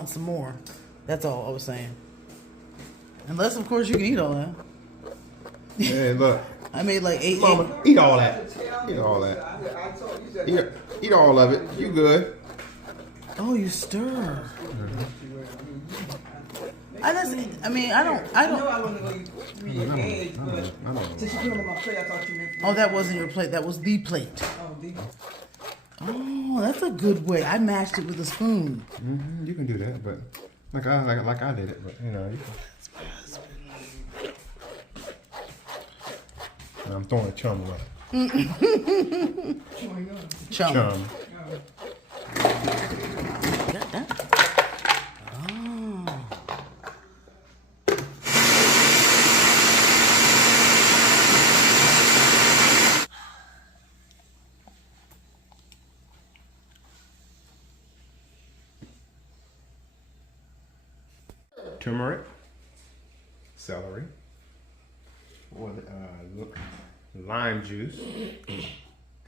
want some more. That's all I was saying. Unless, of course, you can eat all that. Hey, look. I made like 8 Mama, eat all that. Eat all that. Eat all of it. You good. Oh, you stir. I don't. Oh, that wasn't your plate. That was the plate. Oh, that's a good way. I mashed it with a spoon. Mm-hmm. You can do that, but like I did it, but you know. I'm throwing a chum away. Chum. Chum. Got that. Oh. Turmeric, celery, lime juice,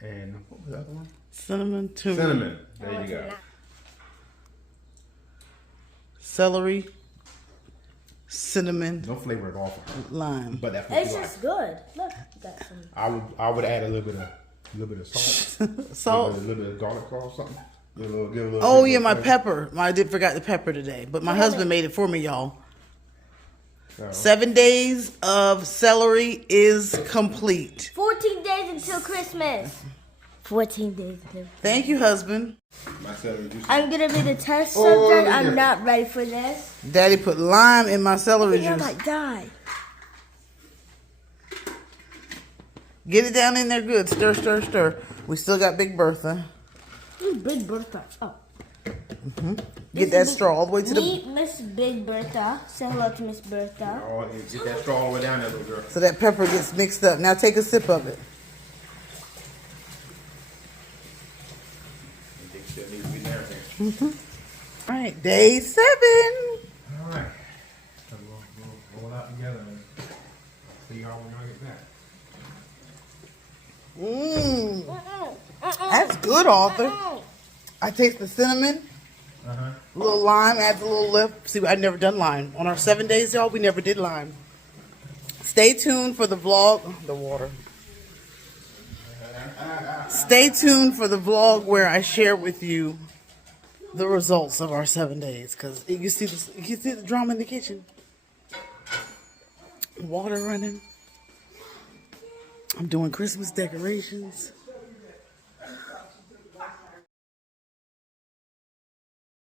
and what was the other one? Cinnamon, turmeric. Cinnamon. There you go. Celery, cinnamon. No flavor at all. Lime. But that's what It's you just like. good. Look, you got some. I would add a little bit of salt, Salt. a little bit of garlic or something. Give a little Oh yeah, my pepper. I did forgot the pepper today, but my husband made it for me, y'all. 7 days of celery is complete. 14 days until Christmas. 14 days until. Thank you, husband. My celery juice. I'm gonna be the test Oh, subject. yeah. I'm not ready for this. Daddy put lime in my I celery think I juice. might die. Get it down in there good. Stir, stir, stir. We still got Big Bertha. Big Bertha. Oh. Get that straw all the way to the... Meet Miss Big Bertha. Say hello to Miss Bertha. Oh, get that straw all the way down there, little girl. So that pepper gets mixed up. Now take a sip of it. I think that needs to be there. All right, day 7. All right. So we'll roll out together and see how we're gonna get back. That's good, Arthur. I taste the cinnamon. A little lime adds a little lift. See, I've never done lime. On our 7 days, y'all, we never did lime. Stay tuned for the vlog. The water. Stay tuned for the vlog where I share with you the results of our 7 days. Because you see the drama in the kitchen. Water running. I'm doing Christmas decorations.